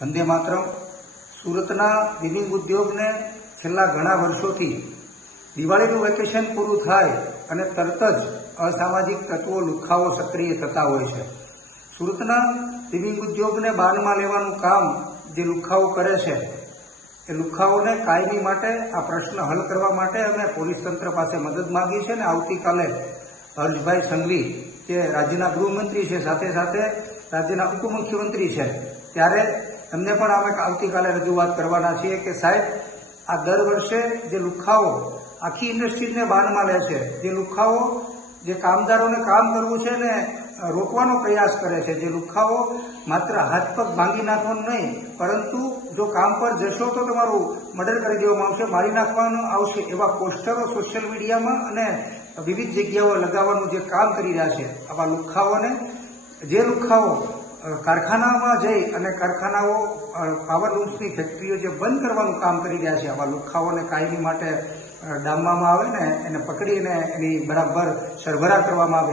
વંદે માતરમ સુરતના બિલ્ડિંગ ઉદ્યોગને છેલ્લા ઘણા વર્ષોથી દિવાળીનું વેકેશન પૂરું થાય અને તરત જ અસામાજિક તત્વો લુખાઓ સક્રિય થતા હોય છે સુરતના બિલ્ડિંગ ઉદ્યોગને બાનમાં લેવાનું કામ જે લુખાઓ કરે છે એ લુખાઓને કાયમી માટે આ પ્રશ્ન હલ કરવા માટે અમે પોલીસ તંત્ર પાસે મદદ માગી છે અને આવતીકાલે હર્ષભાઈ સંઘવી જે રાજ્યના ગૃહમંત્રી છે સાથે સાથે રાજ્યના ઉપમુખ્યમંત્રી છે ત્યારે એમને પણ અમે આવતીકાલે રજૂઆત કરવાના છીએ કે સાહેબ આ દર વર્ષે જે લુખાઓ આખી ઇન્ડસ્ટ્રીને બાનમાં લે છે જે લુખાઓ જે કામદારોને કામ કરવું છે ને રોકવાનો પ્રયાસ કરે છે જે લુખાઓ માત્ર હાથ પગ ભાંગી નાખવાનું નહીં પરંતુ જો કામ પર જશો તો તમારું મર્ડર કરી દેવામાં આવશે મારી નાખવાનું આવશે એવા પોસ્ટરો સોશિયલ મીડિયામાં અને વિવિધ જગ્યાઓ લગાવવાનું જે કામ કરી રહ્યા છે આવા લુખાઓને જે લુખાઓ કારખાનામાં જઈ અને કારખાનાઓ પાવર લૂમ્સની ફેક્ટરીઓ જે બંધ કરવાનું કામ કરી રહ્યા છે આવા લુખાઓને કાયમી માટે ડામવામાં આવે ને એને પકડીને એની બરાબર સરભરા કરવામાં આવે